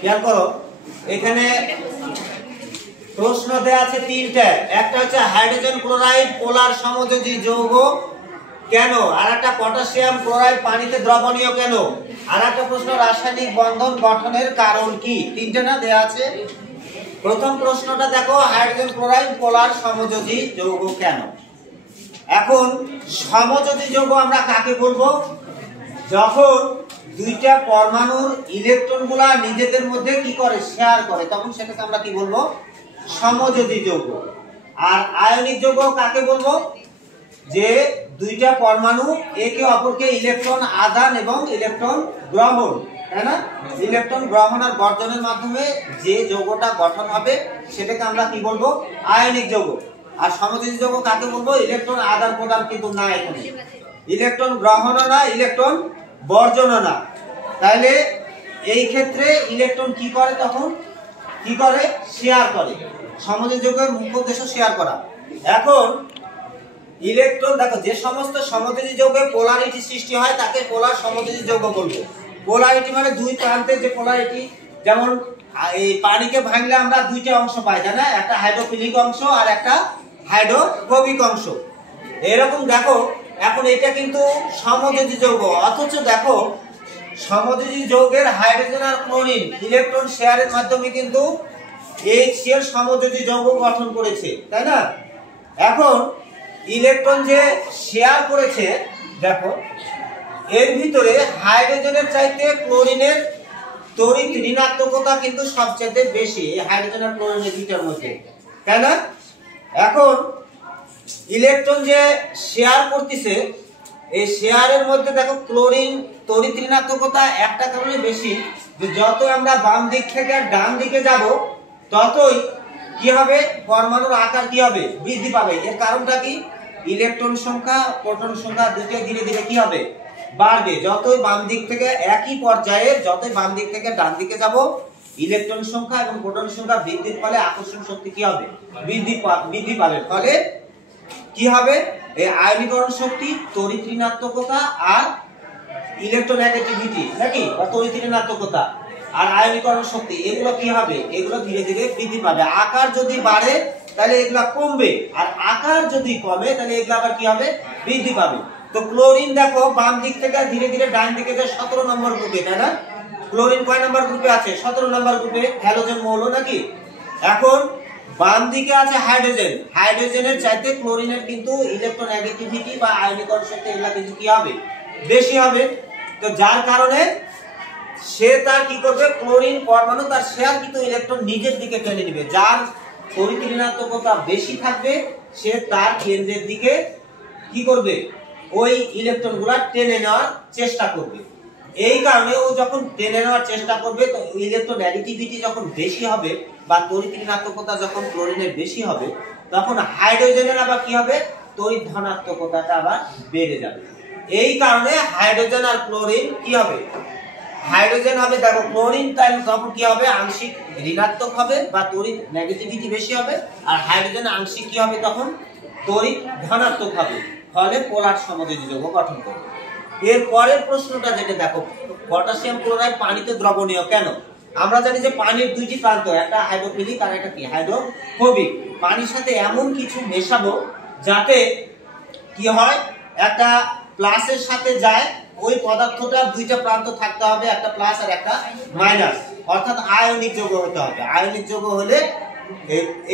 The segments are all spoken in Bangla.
খেয়াল করো এখানে প্রশ্ন দেয়া আছে তিনটা। একটা হচ্ছে হাইড্রোজেন ক্লোরাইড পোলার সমযোজী যৌগ কেন, আর একটা পটাশিয়াম ক্লোরাইড পানিতে দ্রবণীয় কেন, আর একটা প্রশ্ন রাসায়নিক বন্ধন গঠনের কারণ কি। তিনটা না দেয়া আছে। প্রথম প্রশ্নটা দেখো, হাইড্রোজেন ক্লোরাইড পোলার সমযোজী যৌগ কেন। এখন সমযোজী যৌগ আমরা কাকে বলবো? যখন দুইটা পরমাণুর ইলেকট্রনগুলা নিজেদের মধ্যে কি করে, শেয়ার করে, তখন সেটাকে আমরা কি বলবো, সমযোজী যৌগ। আর আয়নিক যৌগ কাকে বলবো? যে দুইটা পরমাণু একে অপরকে ইলেকট্রন আদান এবং ইলেকট্রন গ্রহণ, তাই না? ইলেকট্রন গ্রহণ আর বর্জনের মাধ্যমে যে যৌগটা গঠন হবে সেটাকে আমরা কি বলবো, আয়নিক যৌগ। আর সমযোজী যৌগ কাকে বলবো? ইলেকট্রন আদান প্রদান কিন্তু না, এখানে ইলেকট্রন গ্রহণও না, ইলেকট্রন বর্জনও না। তাহলে এই ক্ষেত্রে ইলেকট্রন কি করে, তখন কি করে, শেয়ার করে। সমযোজী যৌগের মুখ্য উদ্দেশ্য শেয়ার করা। এখন ইলেকট্রন দেখো, যে সমস্ত সমযোজী যৌগে পোলারিটি সৃষ্টি হয় তাকে পোলার সমযোজী যৌগ বলবো। পোলারিটি মানে দুই প্রান্তের যে পোলারিটি, যেমন এই পানিকে ভাঙলে আমরা দুইটা অংশ পাই, তাই না? একটা হাইড্রোফিলিক অংশ আর একটা হাইড্রোফোবিক অংশ। এরকম দেখো, এখন এটা কিন্তু সমযোজী যৌগ, অথচ দেখো সমযোজী যৌগের হাইড্রোজেন আর ক্লোরিন ইলেকট্রন শেয়ারের মাধ্যমে কিন্তু HCl সমযোজী যৌগ গঠন করেছে, তাই না? এখন ইলেকট্রন যে শেয়ার করেছে, দেখো এর ভিতরে হাইড্রোজেনের চাইতে ক্লোরিনের তড়িৎ ঋণাত্মকতা কিন্তু সবচেয়ে বেশি, হাইড্রোজেন আর ক্লোরিনের দুইটার মধ্যে, তাই না? এখন ইলেকট্রন যে শেয়ার করতেছে, এই শেয়ারের মধ্যে দেখো ক্লোরিন তড়িৎ ঋণাত্মকতা একটা কারণে বেশি, যে যত আমরা বাম দিক থেকে ডান দিকে যাব ততই কি হবে, পরমাণুর আকার কি হবে, বৃদ্ধি পাবে। এর কারণটা কি? ইলেকট্রন সংখ্যা প্রোটন সংখ্যা দুটো ধীরে ধীরে কি হবে, বাড়বে। যতই বাম দিক থেকে একই পর্যায়ে, যতই বাম দিক থেকে ডান দিকে যাব, ইলেকট্রন সংখ্যা এবং প্রোটন সংখ্যা বৃদ্ধির ফলে আকর্ষণ শক্তি কি হবে, বৃদ্ধি পাবে। ফলে কি হবে, এই আয়নীকরণ শক্তি, তড়িৎ ঋণাত্মকতা আর ইলেকট্রোনেগেটিভিটি, নাকি, বা তড়িৎ ঋণাত্মকতা আর আয়নীকরণ শক্তি, এগুলো কি হবে, এগুলো ধীরে ধীরে বৃদ্ধি পাবে। আকার যদি বাড়ে তাহলে এগুলা কমবে, আর আকার যদি কমে তাহলে এগুলা আবার কি হবে, বৃদ্ধি পাবে। তো ক্লোরিন দেখো বাম দিক থেকে ধীরে ধীরে ডান দিকে যে 17 নম্বর গ্রুপে, তাই না? ক্লোরিন কয় নম্বর গ্রুপে আছে? 17 নম্বর গ্রুপে, হ্যালোজেন মৌল, নাকি? এখন বাম দিকে আছে হাইড্রোজেন, হাইড্রোজেনের চাইতে ক্লোরিনের কিন্তু ইলেকট্রোনেগেটিভিটি বা আয়নীকরণ শক্তি এগুলা কিন্তু কি হবে, বেশি হবে। তো যার কারণে সে তার কি করবে, ক্লোরিন পরমাণু তার শেয়ার কিন্তু ইলেকট্রন নিজের দিকে টেনে নেবে। যার তড়িৎ ঋণাত্মকতা বেশি থাকবে সে তার কেন্দ্রের দিকে কি করবে, ওই ইলেকট্রনগুলা টেনে নেওয়ার চেষ্টা করবে। এই কারণে ও যখন টেনে নেওয়ার চেষ্টা করবে, তো ইলেকট্রোনেগেটিভিটি যখন বেশি হবে বা তড়িৎ ঋণাত্মকতা যখন ক্লোরিনের বেশি হবে, তখন হাইড্রোজেনের আবার কি হবে, তড়িৎ ধনাত্মকতাটা আবার বেড়ে যাবে। এই কারণে হাইড্রোজেন আর ক্লোরিন কি হবে, হাইড্রোজেন হবে, দেখো ক্লোরিন তাই তখন কি হবে, আংশিক ঋণাত্মক হবে বা তড়িৎ নেগেটিভিটি বেশি হবে, আর হাইড্রোজেন আংশিক কি হবে, তখন তড়িৎ ধনাত্মক হবে। ফলে পোলার সমযোজী যৌগ গঠন করবে। এর পরের প্রশ্নটা যেটা দেখো, পটাশিয়াম ক্লোরাইড পানিতে দ্রবণীয় কেন। আমরা জানি যে পানির দুইটি প্রান্ত, একটা হাইড্রোফিলিক আর একটা কি, হাইড্রোফোবিক। পানির সাথে এমন কিছু মেশাবো যাতে কি হয়, একটা প্লাসের সাথে যায়, ওই পদার্থটার দুইটা প্রান্ত থাকতে হবে, একটা প্লাস আর একটা মাইনাস, অর্থাৎ আয়নিক যৌগ হতে হবে। আয়নিক যৌগ হলে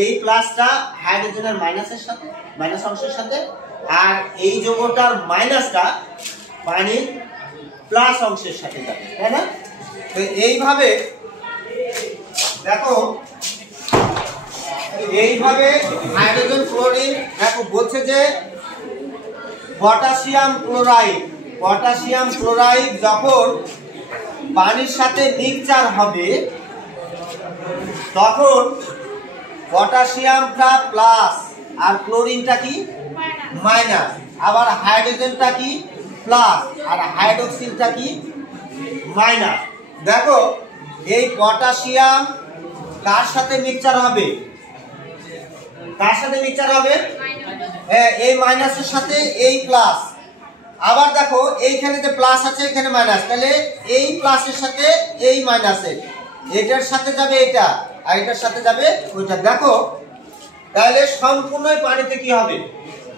এই প্লাসটা হাইড্রোজেনের মাইনাসের সাথে, মাইনাস অংশের সাথে, আর এই যৌগটার মাইনাসটা পানির প্লাস অংশের সাথে যাবে, তাই না? তো এইভাবে দেখো, এইভাবে হাইড্রোজেন ক্লোরিন দেখো বলছে যে পটাশিয়াম ক্লোরাইড যখন পানির সাথে মিক্সচার হবে তখন পটাশিয়ামটা প্লাস আর ক্লোরিনটা কি মাইনাস, আবার হাইড্রোজেনটা কি প্লাস আর হাইড্রোক্সিলটা কি মাইনাস। দেখো এই পটাশিয়াম কার সাথে মিক্সচার হবে, কার সাথে মিক্সচার হবে, এই মাইনাসের সাথে এই প্লাস। আবার দেখো এইখানে যে প্লাস আছে এখানে মাইনাস, তাহলে এই প্লাসের সাথে এই মাইনাসের, এটার সাথে যাবে এটা, আর এটার সাথে যাবে ওইটা। দেখো তাহলে সম্পূর্ণই পানিতে কি হবে?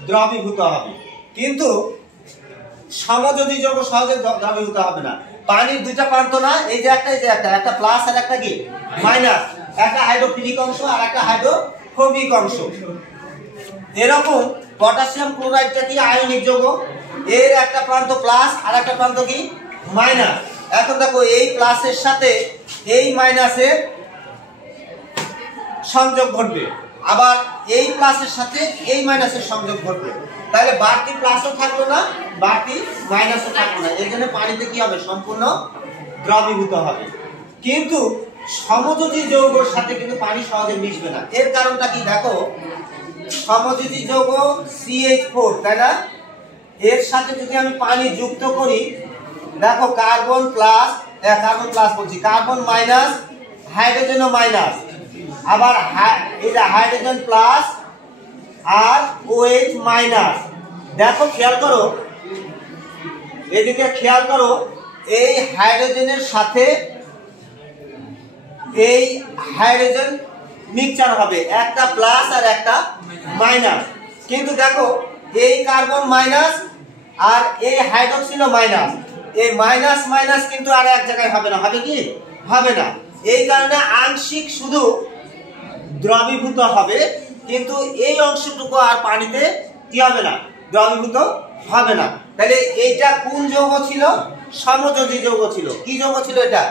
দ্রবীভূত হবে। কিন্তু সমযোজী যৌগ সহজে দ্রবীভূত হবে না। পানির দুইটা প্রান্ত না, এই যে একটা, এই যে একটা প্লাস আর একটা কি মাইনাস, একটা হাইড্রোফিলিক অংশ আর একটা হাইড্রোফোবিক অংশ। এরকম পটাশিয়াম ক্লোরাইডটা কি আয়নিক যৌগ, এর একটা প্রান্ত প্লাস আর একটা প্রান্ত কি মাইনাস। এখন দেখো এই প্লাসের সাথে এই মাইনাসের সংযোগ ঘটবে, আবার এই প্লাসের সাথে এই মাইনাসের সংযোগ ঘটবে। তাহলে বাড়তি প্লাসও থাকলো না, বাড়তি মাইনাসও থাকলো না। এই জন্য পানিতে কি হবে? সম্পূর্ণ দ্রবীভূত হবে। কিন্তু সমযোজী যৌগের সাথে কিন্তু পানি সহজে মিশবে না। এর কারণটা কি? দেখো সমযোজী যৌগ CH4, তাই না? এর সাথে যদি আমি পানি যুক্ত করি, দেখো কার্বন প্লাস, কার্বন প্লাস বলছি, কার্বন মাইনাস, হাইড্রোজেনও মাইনাস, আবার এই যে হাইড্রোজেন প্লাস আর OH মাইনাস। দেখো খেয়াল করো, এদিকে খেয়াল করো, এই হাইড্রোজেনের সাথে এই হাইড্রোজেন মিক্সচার হবে, একটা প্লাস আর একটা মাইনাস। কিন্তু দেখো এই কার্বন মাইনাস আর এই হাইড্রোক্সিল মাইনাস, এই মাইনাস মাইনাস কিন্তু আর এক জায়গায় হবে না। হবে কি? হবে না। এই কারণে আংশিক শুধু দ্রবীভূত হবে, কিন্তু এই অংশটুকু আর পানিতে কি হবে না? দ্রবীভূত হবে না। তাহলে এইটা কোন যৌগ ছিল? সমযোজী যৌগ ছিল। কি যৌগ ছিল এটা?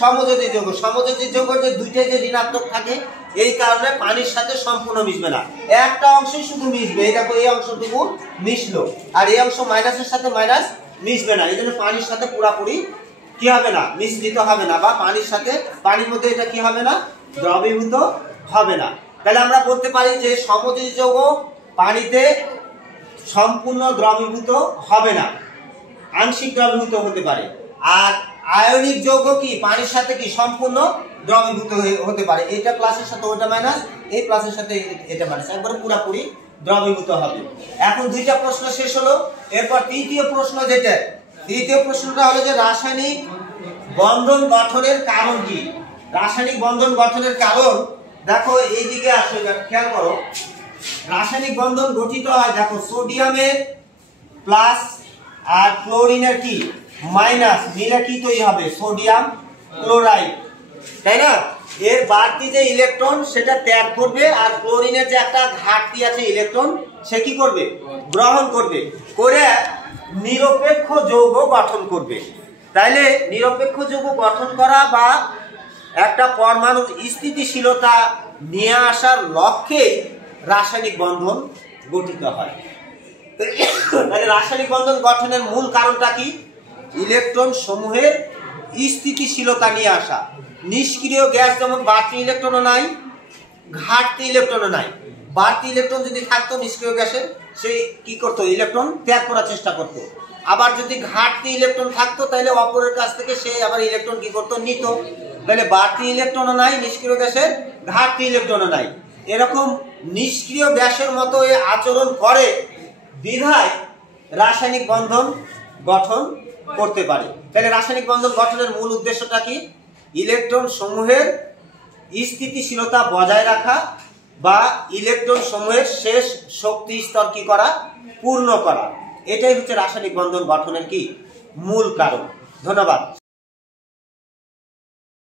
সমযোজী যৌগ। সমযোজী যৌগ যে দুইটাই যে ঋণাত্মক থাকে, এই কারণে পানির সাথে সম্পূর্ণ মিশবে না, একটা অংশই শুধু মিশবে। এই দেখো এই অংশটুকু মিশলো, আর এই অংশ মাইনাসের সাথে মাইনাস মিশবে না। এই জন্য পানির সাথে পুরাপুরি কি হবে না? মিশ্রিত হবে না, বা পানির সাথে পানির মধ্যে এটা কি হবে না? দ্রবীভূত হবে না। তাহলে আমরা বলতে পারি যে সমযোজী যৌগ পানিতে সম্পূর্ণ দ্রবীভূত হবে না, আংশিক দ্রবীভূত হতে পারে। আর আয়নিক যৌগ কি পানির সাথে কি সম্পূর্ণ দ্রবীভূত হতে পারে। এটা প্লাসের সাথে ওটা মাইনাস, এই প্লাসের সাথে এটা মাইনাস, একবারে পুরোপুরি দ্রবীভূত হবে। এখন দুইটা প্রশ্ন শেষ হলো। এরপর তৃতীয় প্রশ্ন, যেটা তৃতীয় প্রশ্নটা হলো যে রাসায়নিক বন্ধন গঠনের কারণ কি? রাসায়নিক বন্ধন গঠনের কারণ, দেখো এইদিকে আসো, খেয়াল করো। রাসায়নিক বন্ধন গঠিত হয়, দেখো সোডিয়ামের প্লাস আর ক্লোরিনের কি মাইনাস মিলে কি তৈরি হবে? সোডিয়াম ক্লোরাইড, তাই না? এর বাড়তি যে ইলেকট্রন সেটা ত্যাগ করবে, আর ক্লোরিনের যে একটা ঘাটতি আছে ইলেকট্রন, সে কি করবে? গ্রহণ করবে, করে নিরপেক্ষ যৌগ গঠন করবে। তাইলে নিরপেক্ষ যৌগ গঠন করা বা একটা পরমাণুর স্থিতিশীলতা নিয়ে আসার লক্ষ্যে রাসায়নিক বন্ধন গঠিত হয়। তাহলে রাসায়নিক বন্ধন গঠনের মূল কারণটা কি? ইলেকট্রন সমূহের স্থিতিশীলতা নিয়ে আসা। নিষ্ক্রিয় গ্যাস যেমন বাড়তি ইলেকট্রনও নাই, ঘাটতি ইলেকট্রনও নাই। বাড়তি ইলেকট্রন যদি থাকতো নিষ্ক্রিয় গ্যাসে, সে কি করতো? ইলেকট্রন ত্যাগ করার চেষ্টা করতো। আবার যদি ঘাটতি ইলেকট্রন থাকতো, তাহলে অপরের কাছ থেকে সে আবার ইলেকট্রন কি করতো? নিত। তাহলে বাড়তি ইলেকট্রনও নাই, নিষ্ক্রিয় গ্যাসের ঘাটতি ইলেকট্রনও নাই। এরকম নিষ্ক্রিয় গ্যাসের মতো আচরণ করে বিধায় রাসায়নিক বন্ধন গঠন করতে পারে। তাহলে রাসায়নিক বন্ধন গঠনের মূল উদ্দেশ্যটা কি? ইলেকট্রন সমূহের স্থিতিশীলতা বজায় রাখা, বা ইলেকট্রন সমূহের শেষ শক্তি স্তর কি করা? পূর্ণ করা। এটাই হচ্ছে রাসায়নিক বন্ধন গঠনের কি মূল কারণ। ধন্যবাদ।